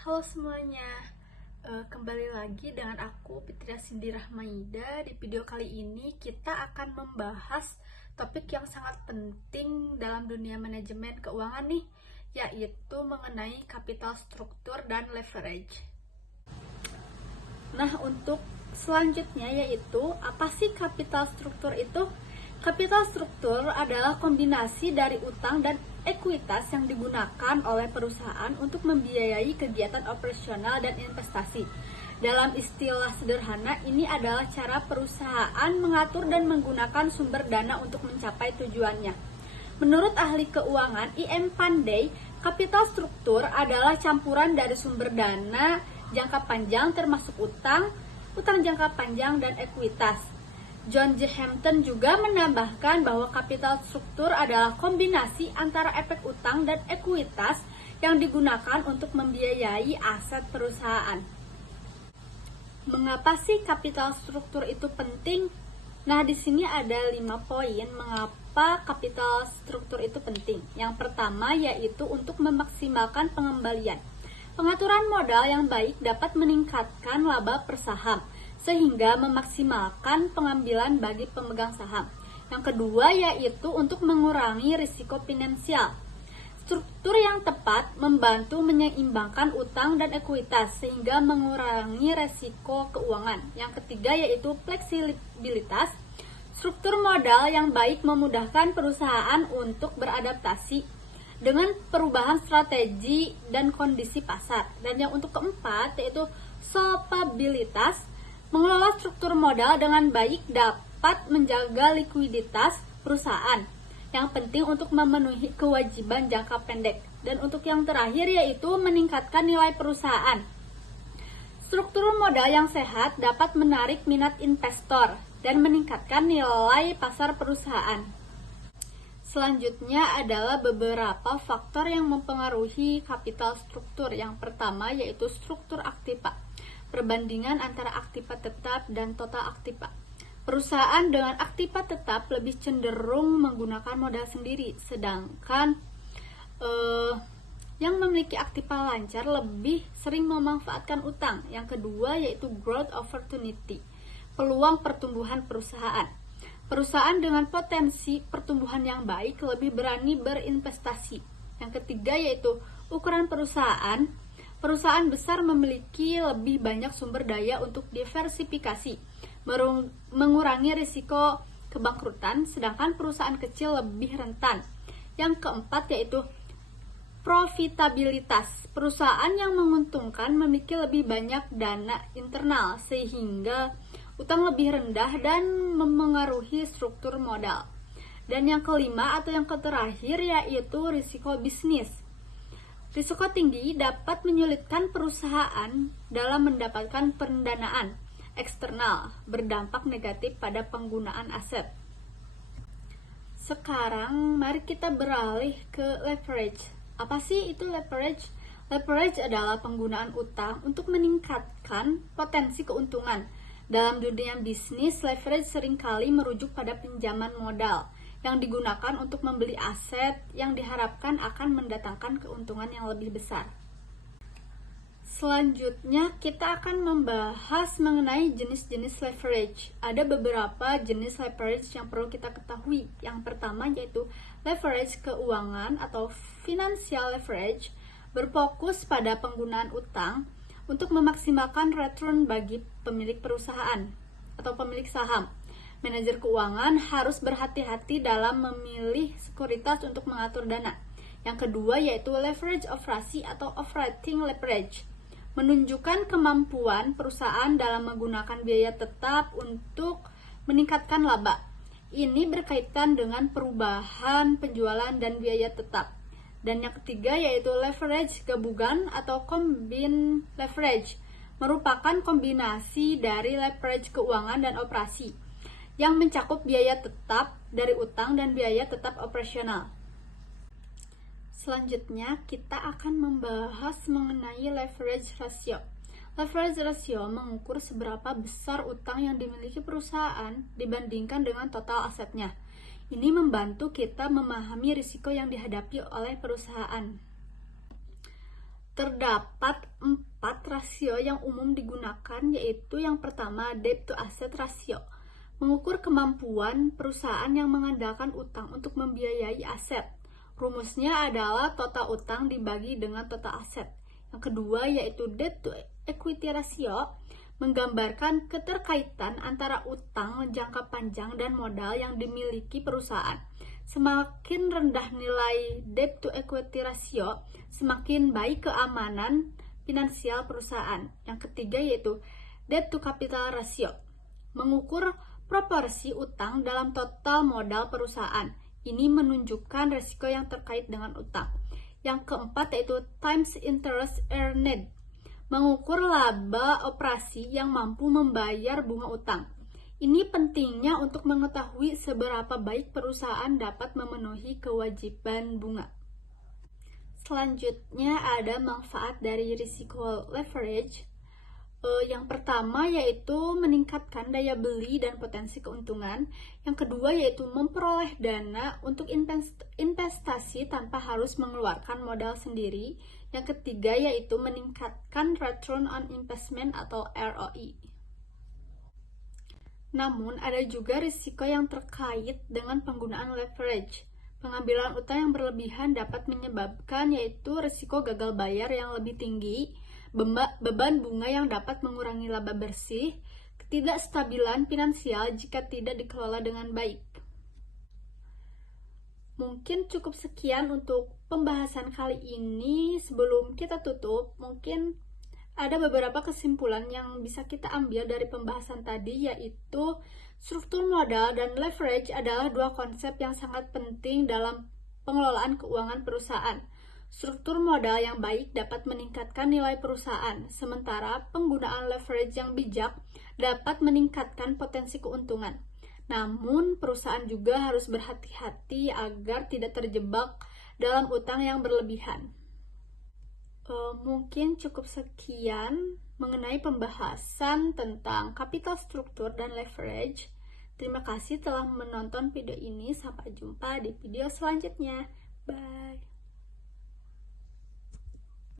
Halo semuanya, kembali lagi dengan aku Fitria Cindy Rahmaida. Di video kali ini kita akan membahas topik yang sangat penting dalam dunia manajemen keuangan nih, yaitu mengenai capital struktur dan leverage. Nah, untuk selanjutnya yaitu apa sih capital struktur itu? Capital struktur adalah kombinasi dari utang dan ekuitas yang digunakan oleh perusahaan untuk membiayai kegiatan operasional dan investasi. Dalam istilah sederhana, ini adalah cara perusahaan mengatur dan menggunakan sumber dana untuk mencapai tujuannya. Menurut ahli keuangan I.M. Pandey, capital struktur adalah campuran dari sumber dana jangka panjang termasuk utang jangka panjang, dan ekuitas. John J. Hampton juga menambahkan bahwa capital struktur adalah kombinasi antara efek utang dan ekuitas yang digunakan untuk membiayai aset perusahaan. Mengapa sih capital struktur itu penting? Nah, di sini ada 5 poin mengapa capital struktur itu penting. Yang pertama yaitu untuk memaksimalkan pengembalian. Pengaturan modal yang baik dapat meningkatkan laba per saham, sehingga memaksimalkan pengambilan bagi pemegang saham. Yang kedua yaitu untuk mengurangi risiko finansial. Struktur yang tepat membantu menyeimbangkan utang dan ekuitas sehingga mengurangi risiko keuangan. Yang ketiga yaitu fleksibilitas. Struktur modal yang baik memudahkan perusahaan untuk beradaptasi dengan perubahan strategi dan kondisi pasar. Dan yang untuk keempat yaitu solvabilitas. Mengelola struktur modal dengan baik dapat menjaga likuiditas perusahaan yang penting untuk memenuhi kewajiban jangka pendek. Dan untuk yang terakhir yaitu meningkatkan nilai perusahaan. Struktur modal yang sehat dapat menarik minat investor dan meningkatkan nilai pasar perusahaan. Selanjutnya adalah beberapa faktor yang mempengaruhi capital struktur. Yang pertama yaitu struktur aktiva. Perbandingan antara aktiva tetap dan total aktiva. Perusahaan dengan aktiva tetap lebih cenderung menggunakan modal sendiri, sedangkan yang memiliki aktiva lancar lebih sering memanfaatkan utang. Yang kedua yaitu growth opportunity, peluang pertumbuhan perusahaan. Perusahaan dengan potensi pertumbuhan yang baik lebih berani berinvestasi. Yang ketiga yaitu ukuran perusahaan. Perusahaan besar memiliki lebih banyak sumber daya untuk diversifikasi, mengurangi risiko kebangkrutan, sedangkan perusahaan kecil lebih rentan. Yang keempat yaitu profitabilitas. Perusahaan yang menguntungkan memiliki lebih banyak dana internal, sehingga utang lebih rendah dan memengaruhi struktur modal. Dan yang kelima atau yang terakhir yaitu risiko bisnis. Risiko tinggi dapat menyulitkan perusahaan dalam mendapatkan pendanaan eksternal, berdampak negatif pada penggunaan aset. Sekarang mari kita beralih ke leverage. Apa sih itu leverage? Leverage adalah penggunaan utang untuk meningkatkan potensi keuntungan. Dalam dunia bisnis, leverage seringkali merujuk pada pinjaman modal yang digunakan untuk membeli aset yang diharapkan akan mendatangkan keuntungan yang lebih besar. Selanjutnya kita akan membahas mengenai jenis-jenis leverage. Ada beberapa jenis leverage yang perlu kita ketahui. Yang pertama yaitu leverage keuangan atau financial leverage, berfokus pada penggunaan utang untuk memaksimalkan return bagi pemilik perusahaan atau pemilik saham. Manajer keuangan harus berhati-hati dalam memilih sekuritas untuk mengatur dana. Yang kedua yaitu leverage operasi atau operating leverage, menunjukkan kemampuan perusahaan dalam menggunakan biaya tetap untuk meningkatkan laba. Ini berkaitan dengan perubahan penjualan dan biaya tetap. Dan yang ketiga yaitu leverage gabungan atau combined leverage, merupakan kombinasi dari leverage keuangan dan operasi yang mencakup biaya tetap dari utang dan biaya tetap operasional. Selanjutnya kita akan membahas mengenai leverage ratio. Leverage ratio mengukur seberapa besar utang yang dimiliki perusahaan dibandingkan dengan total asetnya. Ini membantu kita memahami risiko yang dihadapi oleh perusahaan. Terdapat 4 rasio yang umum digunakan, yaitu yang pertama debt to asset ratio, mengukur kemampuan perusahaan yang mengandalkan utang untuk membiayai aset. Rumusnya adalah total utang dibagi dengan total aset. Yang kedua yaitu debt to equity ratio, menggambarkan keterkaitan antara utang jangka panjang dan modal yang dimiliki perusahaan. Semakin rendah nilai debt to equity ratio, semakin baik keamanan finansial perusahaan. Yang ketiga yaitu debt to capital ratio, mengukur proporsi utang dalam total modal perusahaan. Ini menunjukkan risiko yang terkait dengan utang. Yang keempat yaitu times interest earned, mengukur laba operasi yang mampu membayar bunga utang. Ini pentingnya untuk mengetahui seberapa baik perusahaan dapat memenuhi kewajiban bunga. Selanjutnya ada manfaat dari risiko leverage. Yang pertama yaitu meningkatkan daya beli dan potensi keuntungan. Yang kedua yaitu memperoleh dana untuk investasi tanpa harus mengeluarkan modal sendiri. Yang ketiga yaitu meningkatkan return on investment atau ROI. Namun, ada juga risiko yang terkait dengan penggunaan leverage. Pengambilan utang yang berlebihan dapat menyebabkan yaitu risiko gagal bayar yang lebih tinggi, beban bunga yang dapat mengurangi laba bersih, ketidakstabilan finansial jika tidak dikelola dengan baik. Mungkin cukup sekian untuk pembahasan kali ini. Sebelum kita tutup, mungkin ada beberapa kesimpulan yang bisa kita ambil dari pembahasan tadi, yaitu struktur modal dan leverage adalah dua konsep yang sangat penting dalam pengelolaan keuangan perusahaan. Struktur modal yang baik dapat meningkatkan nilai perusahaan, sementara penggunaan leverage yang bijak dapat meningkatkan potensi keuntungan. Namun, perusahaan juga harus berhati-hati agar tidak terjebak dalam utang yang berlebihan. Mungkin cukup sekian mengenai pembahasan tentang capital struktur dan leverage. Terima kasih telah menonton video ini. Sampai jumpa di video selanjutnya. Bye.